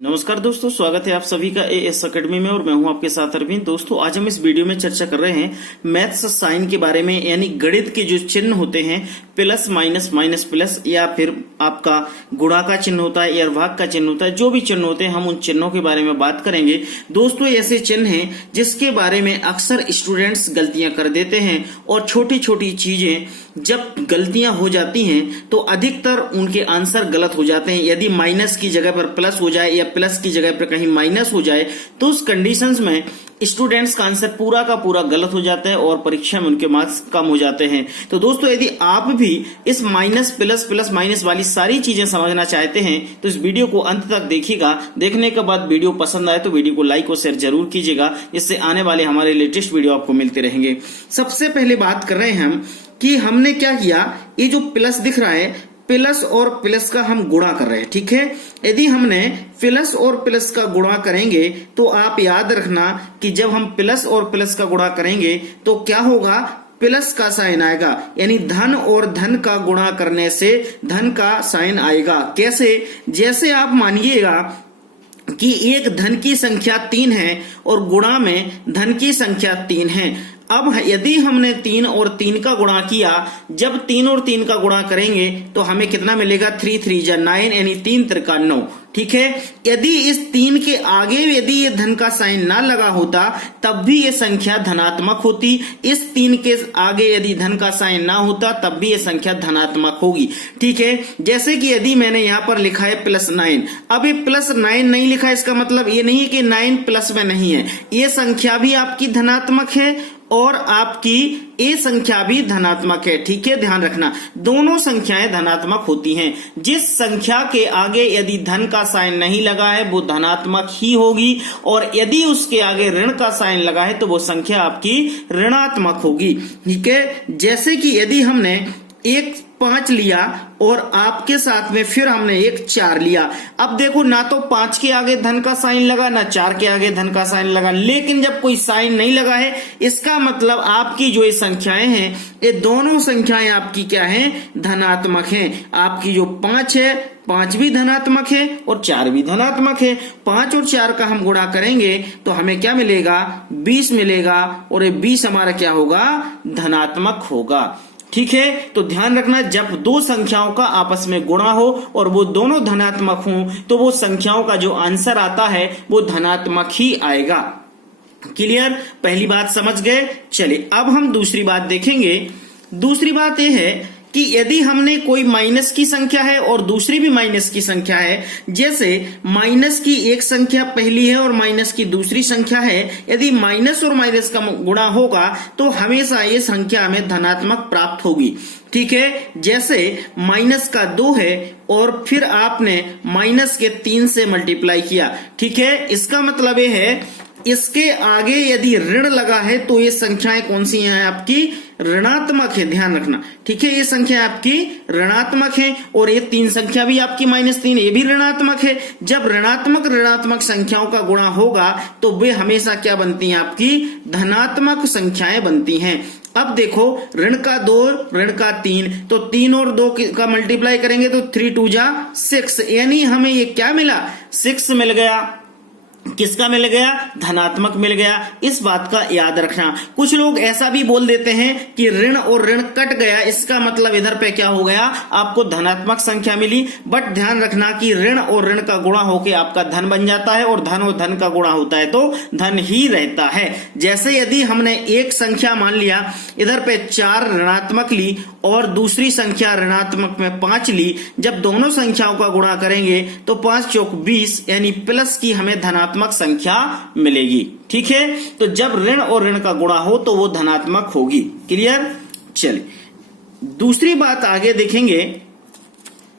नमस्कार दोस्तों, स्वागत है आप सभी का एएस अकेडमी में और मैं हूं आपके साथ अरविंद। दोस्तों, आज हम इस वीडियो में चर्चा कर रहे हैं मैथ्स साइन के बारे में, यानी गणित के जो चिन्ह होते हैं, प्लस माइनस, माइनस प्लस, या फिर आपका गुणा का चिन्ह होता है या भाग का चिन्ह होता है, जो भी चिन्ह होते हैं हम उन चिन्हों के बारे में बात करेंगे। दोस्तों, ऐसे चिन्ह हैं जिसके बारे में अक्सर स्टूडेंट्स गलतियां कर देते हैं और छोटी छोटी चीजें जब गलतियां हो जाती हैं तो अधिकतर उनके आंसर गलत हो जाते हैं। यदि माइनस की जगह पर प्लस हो जाए या प्लस की जगह पर कहीं माइनस हो जाए तो उस कंडीशंस में स्टूडेंट्स का आंसर पूरा का पूरा गलत हो जाता है और परीक्षा में उनके मार्क्स कम हो जाते हैं। तो दोस्तों, यदि आप भी इस माइनस प्लस प्लस माइनस वाली सारी चीजें समझना चाहते हैं तो इस वीडियो को अंत तक देखिएगा। देखने के बाद वीडियो पसंद आए तो वीडियो को लाइक और शेयर जरूर कीजिएगा, इससे आने वाले हमारे लेटेस्ट वीडियो आपको मिलते रहेंगे। सबसे पहले बात कर रहे हैं हम कि हमने क्या किया, ये जो प्लस दिख रहा है, प्लस और प्लस का हम गुणा कर रहे हैं, ठीक है। यदि हमने प्लस और प्लस का गुणा करेंगे तो आप याद रखना कि जब हम प्लस और प्लस का गुणा करेंगे तो क्या होगा, प्लस का साइन आएगा, यानी धन और धन का गुणा करने से धन का साइन आएगा। कैसे? जैसे आप मानिएगा कि एक धन की संख्या 3 है और गुणा में धन की संख्या 3 है। अब यदि हमने 3 और 3 का गुणा किया, जब 3 और 3 का गुणा करेंगे तो हमें कितना मिलेगा, 3 3 जा 9, यानी 3 त्रिका 9, ठीक है। यदि इस 3 के आगे यदि ये धन का साइन ना लगा होता तब भी ये संख्या धनात्मक होती। इस 3 के आगे यदि धन का साइन ना होता तब भी ये संख्या धनात्मक होगी, ठीक है। जैसे कि यदि मैंने यहाँ पर लिखा है +9, अब ये +9 नहीं लिखा है, इसका मतलब ये नहीं है कि 9 प्लस में नहीं है। ये संख्या भी आपकी धनात्मक है और आपकी ये संख्या भी धनात्मक है, ठीक है। ध्यान रखना, दोनों संख्याएं धनात्मक होती हैं। जिस संख्या के आगे यदि धन का साइन नहीं लगा है वो धनात्मक ही होगी, और यदि उसके आगे ऋण का साइन लगा है तो वो संख्या आपकी ऋणात्मक होगी, ठीक है। जैसे कि यदि हमने एक 5 लिया और आपके साथ में फिर हमने एक 4 लिया, अब देखो ना तो 5 के आगे धन का साइन लगा ना 4 के आगे धन का साइन लगा, लेकिन जब कोई साइन नहीं लगा है इसका मतलब आपकी जो ये संख्याएं हैं, ये दोनों संख्याएं आपकी क्या हैं, धनात्मक हैं। आपकी जो 5 है, 5 भी धनात्मक है और 4 भी धनात्मक है। 5 और 4 का हम गुणा करेंगे तो हमें क्या मिलेगा, 20 मिलेगा, और ये 20 हमारा क्या होगा, धनात्मक होगा, ठीक है। तो ध्यान रखना, जब दो संख्याओं का आपस में गुणा हो और वो दोनों धनात्मक हों तो वो संख्याओं का जो आंसर आता है वो धनात्मक ही आएगा। क्लियर? पहली बात समझ गए। चलिए अब हम दूसरी बात देखेंगे। दूसरी बात यह है कि यदि हमने कोई माइनस की संख्या है और दूसरी भी माइनस की संख्या है, जैसे माइनस की एक संख्या पहली है और माइनस की दूसरी संख्या है, यदि माइनस और माइनस का गुणा होगा तो हमेशा ये संख्या हमें धनात्मक प्राप्त होगी, ठीक है। जैसे माइनस का 2 है और फिर आपने माइनस के 3 से मल्टीप्लाई किया, ठीक है। इसका मतलब ये है इसके आगे यदि ऋण लगा है तो ये संख्याएं कौन सी हैं, आपकी ऋणात्मक है, ध्यान रखना, ठीक है। ये संख्या आपकी ऋणात्मक है और ये 3 संख्या भी आपकी -3, ये भी ऋणात्मक है। जब ऋणात्मक संख्याओं का गुणा होगा तो वे हमेशा क्या बनती हैं, आपकी धनात्मक संख्याएं बनती हैं। अब देखो, ऋण का 2, ऋण का 3, तो 3 और 2 का मल्टीप्लाई करेंगे तो 3 2 जा 6, यानी हमें ये क्या मिला, 6 मिल गया। किसका मिल गया, धनात्मक मिल गया। इस बात का याद रखना। कुछ लोग ऐसा भी बोल देते हैं कि ऋण और ऋण कट गया, इसका मतलब इधर पे क्या हो गया, आपको धनात्मक संख्या मिली। बट ध्यान रखना कि ऋण और ऋण का गुणा होके आपका धन बन जाता है और धन का गुणा होता है तो धन ही रहता है। जैसे यदि हमने एक संख्या मान लिया, इधर पे 4 ऋणात्मक ली और दूसरी संख्या ऋणात्मक में 5 ली, जब दोनों संख्याओं का गुणा करेंगे तो 5 चौक 20, यानी प्लस की हमें धनात्मक संख्या मिलेगी, ठीक है। तो जब ऋण और ऋण का गुणा हो तो वो धनात्मक होगी। क्लियर? चलिए दूसरी बात आगे देखेंगे।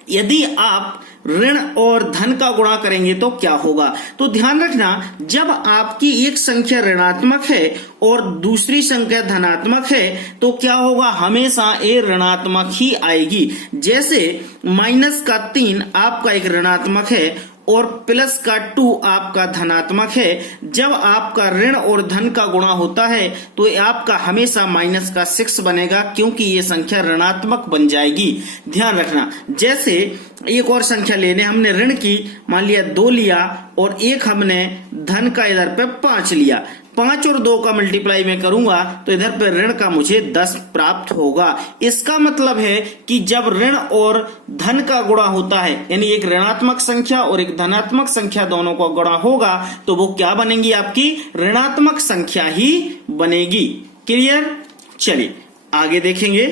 यदि आप ऋण और धन का गुणा करेंगे तो क्या होगा, तो ध्यान रखना, जब आपकी एक संख्या ऋणात्मक है और दूसरी संख्या धनात्मक है तो क्या होगा, हमेशा ये ऋणात्मक ही आएगी। जैसे माइनस का 3 आपका एक ऋणात्मक है और प्लस का 2 आपका धनात्मक है। जब आपका ऋण और धन का गुणा होता है तो आपका हमेशा माइनस का 6 बनेगा, क्योंकि ये संख्या ऋणात्मक बन जाएगी। ध्यान रखना, जैसे एक और संख्या लेने, हमने ऋण की मान लिया 2 लिया और एक हमने धन का इधर पे 5 लिया। 5 और 2 का मल्टीप्लाई मैं करूंगा तो इधर पे ऋण का मुझे 10 प्राप्त होगा। इसका मतलब है कि जब ऋण और धन का गुणा होता है, यानी एक ऋणात्मक संख्या और एक धनात्मक संख्या दोनों का गुणा होगा तो वो क्या बनेंगी, आपकी ऋणात्मक संख्या ही बनेगी। क्लियर? चलिए आगे देखेंगे।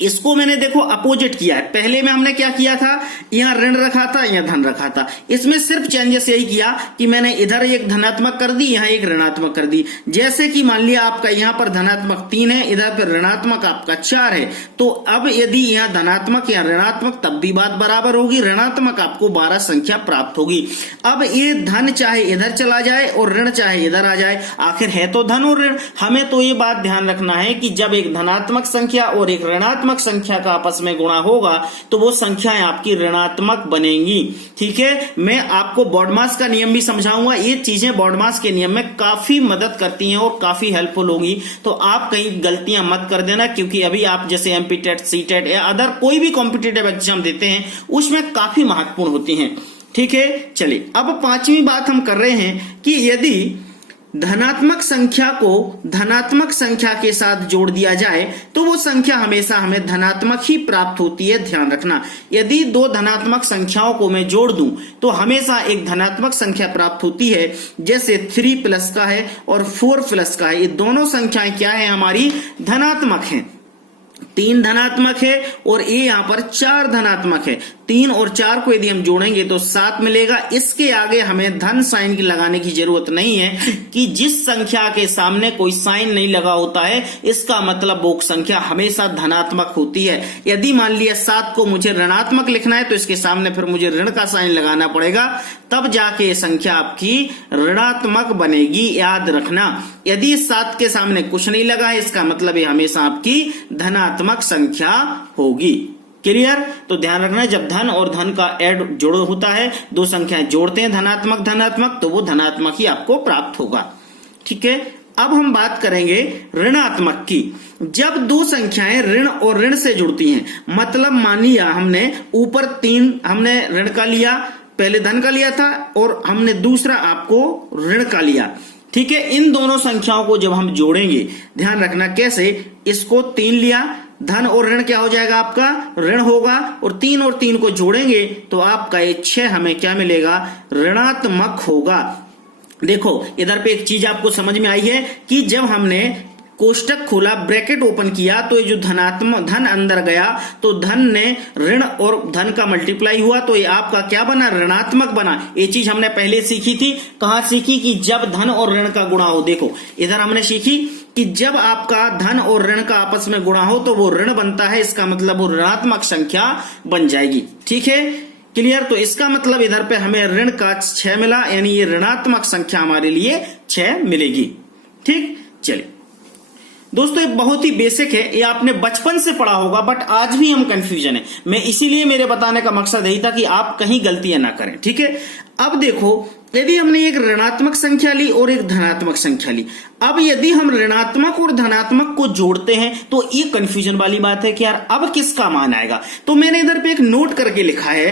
इसको मैंने देखो अपोजिट किया है। पहले में हमने क्या किया था, यहाँ ऋण रखा था, यहाँ धन रखा था। इसमें सिर्फ चेंजेस यही किया कि मैंने इधर एक धनात्मक कर दी, यहाँ एक ऋणात्मक कर दी। जैसे कि मान लिया आपका यहाँ पर धनात्मक 3 है, इधर पर ऋणात्मक आपका 4 है, तो अब यदि यहाँ धनात्मक या ऋणात्मक तब भी बात बराबर होगी, ऋणात्मक आपको 12 संख्या प्राप्त होगी। अब ये धन चाहे इधर चला जाए और ऋण चाहे इधर आ जाए, आखिर है तो धन और ऋण। हमें तो ये बात ध्यान रखना है कि जब एक धनात्मक संख्या और एक ऋणात्मक संख्या का आपस में गुणा होगा तो वो संख्याएं आपकी ऋणात्मक बनेंगी। ठीक है, मैं आपको बॉडमास का नियम भी समझाऊंगा। ये चीजें बॉडमास के नियम में काफी मदद करती हैं और काफी हेल्पफुल होंगी, तो आप कहीं गलतियां मत कर देना, क्योंकि अभी आप जैसे एमपी टेट, सी टेट या अदर कोई भी कॉम्पिटिटिव एग्जाम देते हैं उसमें काफी महत्वपूर्ण होती हैं। ठीक है, चलिए अब 5वीं बात हम कर रहे हैं कि यदि धनात्मक संख्या को धनात्मक संख्या के साथ जोड़ दिया जाए तो वो संख्या हमेशा हमें धनात्मक ही प्राप्त होती है। ध्यान रखना, यदि 2 धनात्मक संख्याओं को मैं जोड़ दूं तो हमेशा एक धनात्मक संख्या प्राप्त होती है। जैसे 3 प्लस का है और 4 प्लस का है, ये दोनों संख्याएं क्या है, हमारी धनात्मक हैं। 3 धनात्मक है और ये यहाँ पर 4 धनात्मक है। 3 और 4 को यदि हम जोड़ेंगे तो 7 मिलेगा। इसके आगे हमें धन साइन की लगाने की जरूरत नहीं है कि जिस संख्या के सामने कोई साइन नहीं लगा होता है इसका मतलब वो संख्या हमेशा धनात्मक होती है। यदि मान लिया 7 को मुझे ऋणात्मक लिखना है तो इसके सामने फिर मुझे ऋण का साइन लगाना पड़ेगा, तब जाके ये संख्या आपकी ऋणात्मक बनेगी। याद रखना, यदि 7 के सामने कुछ नहीं लगा है इसका मतलब ये हमेशा आपकी धनात्मक संख्या होगी। क्लियर? तो ध्यान रखना, जब धन और धन का ऐड जोड़ होता है, 2 संख्याएं जोड़ते हैं धनात्मक धनात्मक, तो वो धनात्मक ही आपको प्राप्त होगा। ठीक है, अब हम बात करेंगे ऋणात्मक की। जब 2 संख्याएं ऋण और ऋण से जुड़ती हैं, मतलब मान लिया हमने ऊपर 3 हमने ऋण का लिया, पहले धन का लिया था और हमने दूसरा आपको ऋण का लिया। ठीक है, इन दोनों संख्याओं को जब हम जोड़ेंगे, ध्यान रखना कैसे, इसको 3 लिया, धन और ऋण क्या हो जाएगा, आपका ऋण होगा, और 3 और 3 को जोड़ेंगे तो आपका ये 6 हमें क्या मिलेगा, ऋणात्मक होगा। देखो इधर पे एक चीज आपको समझ में आई है कि जब हमने कोष्टक खोला, ब्रैकेट ओपन किया, तो ये जो धनात्मक धन अंदर गया तो धन ने ऋण और धन का मल्टीप्लाई हुआ तो ये आपका क्या बना, ऋणात्मक बना। ये चीज हमने पहले सीखी थी। कहां सीखी? कि जब धन और ऋण का गुणा हो। देखो इधर हमने सीखी कि जब आपका धन और ऋण का आपस में गुणा हो तो वो ऋण बनता है, इसका मतलब वो ऋणात्मक संख्या बन जाएगी। ठीक है, क्लियर? तो इसका मतलब इधर पे हमें ऋण का 6 मिला, यानी ये ऋणात्मक संख्या हमारे लिए 6 मिलेगी। ठीक, चलिए दोस्तों ये बहुत ही बेसिक है, ये आपने बचपन से पढ़ा होगा, बट आज भी हम कंफ्यूजन है। मैं इसीलिए मेरे बताने का मकसद यही था कि आप कहीं गलतियां ना करें। ठीक है, अब देखो यदि हमने एक ऋणात्मक संख्या ली और एक धनात्मक संख्या ली, अब यदि हम ऋणात्मक और धनात्मक को जोड़ते हैं तो ये कंफ्यूजन वाली बात है कि यार अब किसका मान आएगा। तो मैंने इधर पे एक नोट करके लिखा है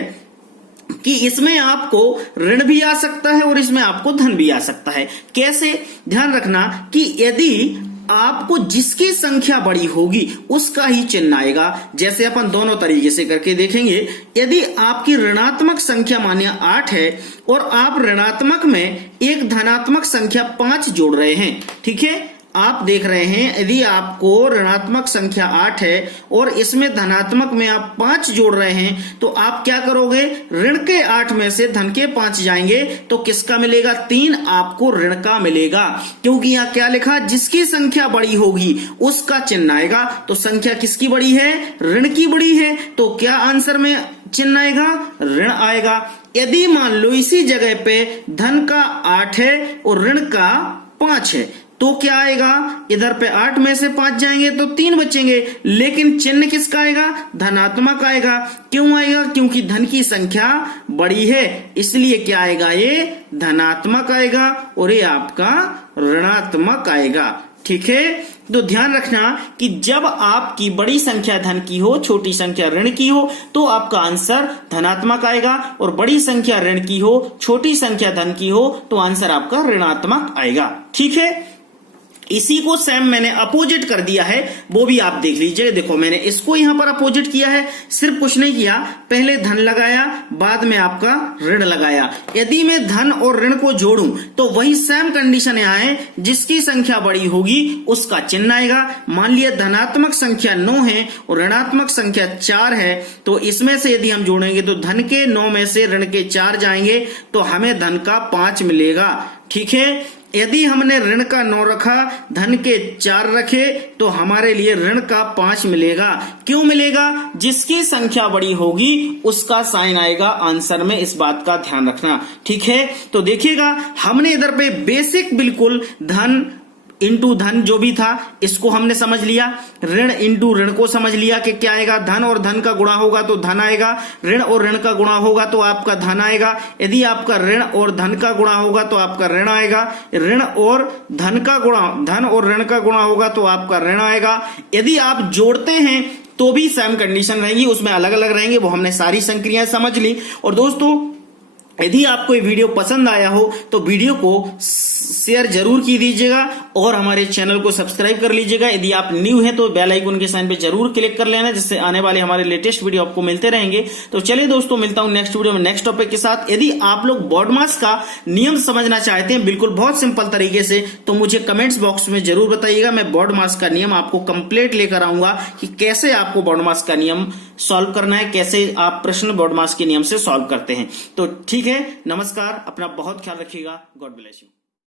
कि इसमें आपको ऋण भी आ सकता है और इसमें आपको धन भी आ सकता है। कैसे? ध्यान रखना कि यदि आपको जिसकी संख्या बड़ी होगी उसका ही चिन्ह आएगा। जैसे अपन दोनों तरीके से करके देखेंगे। यदि आपकी ऋणात्मक संख्या मानिए 8 है और आप ऋणात्मक में एक धनात्मक संख्या 5 जोड़ रहे हैं, ठीक है, आप देख रहे हैं यदि आपको ऋणात्मक संख्या 8 है और इसमें धनात्मक में आप 5 जोड़ रहे हैं तो आप क्या करोगे, ऋण के 8 में से धन के 5 जाएंगे तो किसका मिलेगा, 3 आपको ऋण का मिलेगा। क्योंकि यहाँ क्या लिखा, जिसकी संख्या बड़ी होगी उसका चिन्ह आएगा। तो संख्या किसकी बड़ी है, ऋण की बड़ी है, तो क्या आंसर में चिन्ह आएगा, ऋण आएगा। यदि मान लो इसी जगह पे धन का 8 है और ऋण का 5 है तो क्या आएगा, इधर पे 8 में से 5 जाएंगे तो 3 बचेंगे, लेकिन चिन्ह किसका आएगा, धनात्मक आएगा। क्यों आएगा, क्योंकि धन की संख्या बड़ी है, इसलिए क्या आएगा, ये धनात्मक आएगा और ये आपका ऋणात्मक आएगा। ठीक है, तो ध्यान रखना कि जब आपकी बड़ी संख्या धन की हो, छोटी संख्या ऋण की हो, तो आपका आंसर धनात्मक आएगा, और बड़ी संख्या ऋण की हो, छोटी संख्या धन की हो, तो आंसर आपका ऋणात्मक आएगा। ठीक है, इसी को सेम मैंने अपोजिट कर दिया है, वो भी आप देख लीजिए। देखो मैंने इसको यहां पर अपोजिट किया है, सिर्फ कुछ नहीं किया, पहले धन लगाया, बाद में आपका ऋण लगाया। यदि मैं धन और ऋण को जोड़ूं तो वही सेम कंडीशन यहां है, जिसकी संख्या बड़ी होगी उसका चिन्ह आएगा। मान लिया धनात्मक संख्या 9 है और ऋणात्मक संख्या 4 है, तो इसमें से यदि हम जोड़ेंगे तो धन के 9 में से ऋण के 4 जाएंगे, तो हमें धन का 5 मिलेगा। ठीक है, यदि हमने ऋण का 9 रखा, धन के 4 रखे, तो हमारे लिए ऋण का 5 मिलेगा। क्यों मिलेगा? जिसकी संख्या बड़ी होगी उसका साइन आएगा आंसर में, इस बात का ध्यान रखना। ठीक है, तो देखिएगा हमने इधर पे बेसिक बिल्कुल धन इंटू धन जो भी था इसको हमने समझ लिया, ऋण इंटू ऋण को समझ लिया कि क्या आएगा, धन और धन का गुणा होगा तो धन आएगा, ऋण और ऋण का गुणा होगा तो आपका धन आएगा, यदि आपका ऋण और धन का गुणा होगा तो आपका ऋण आएगा, ऋण और धन का गुणा, धन और ऋण का गुणा होगा तो आपका ऋण आएगा। यदि आप जोड़ते हैं तो भी सेम कंडीशन रहेगी, उसमें अलग अलग रहेंगे, वो हमने सारी संक्रियाएं समझ ली। और दोस्तों यदि आपको ये वीडियो पसंद आया हो तो वीडियो को शेयर जरूर की दीजिएगा और हमारे चैनल को सब्सक्राइब कर लीजिएगा। यदि आप न्यू हैं तो बेल आइकन के साइन पे जरूर क्लिक कर लेना, जिससे आने वाले हमारे लेटेस्ट वीडियो आपको मिलते रहेंगे। तो चलिए दोस्तों, मिलता हूं नेक्स्ट वीडियो में नेक्स्ट टॉपिक के साथ। यदि आप लोग बॉड मास का नियम समझना चाहते हैं बिल्कुल बहुत सिंपल तरीके से, तो मुझे कमेंट्स बॉक्स में जरूर बताइएगा। मैं बॉड मास का नियम आपको कंप्लीट लेकर आऊंगा कि कैसे आपको बॉड मास का नियम सॉल्व करना है, कैसे आप प्रश्न बॉड मास के नियम से सॉल्व करते हैं। तो ठीक है, नमस्कार, अपना बहुत ख्याल रखिएगा। God bless you.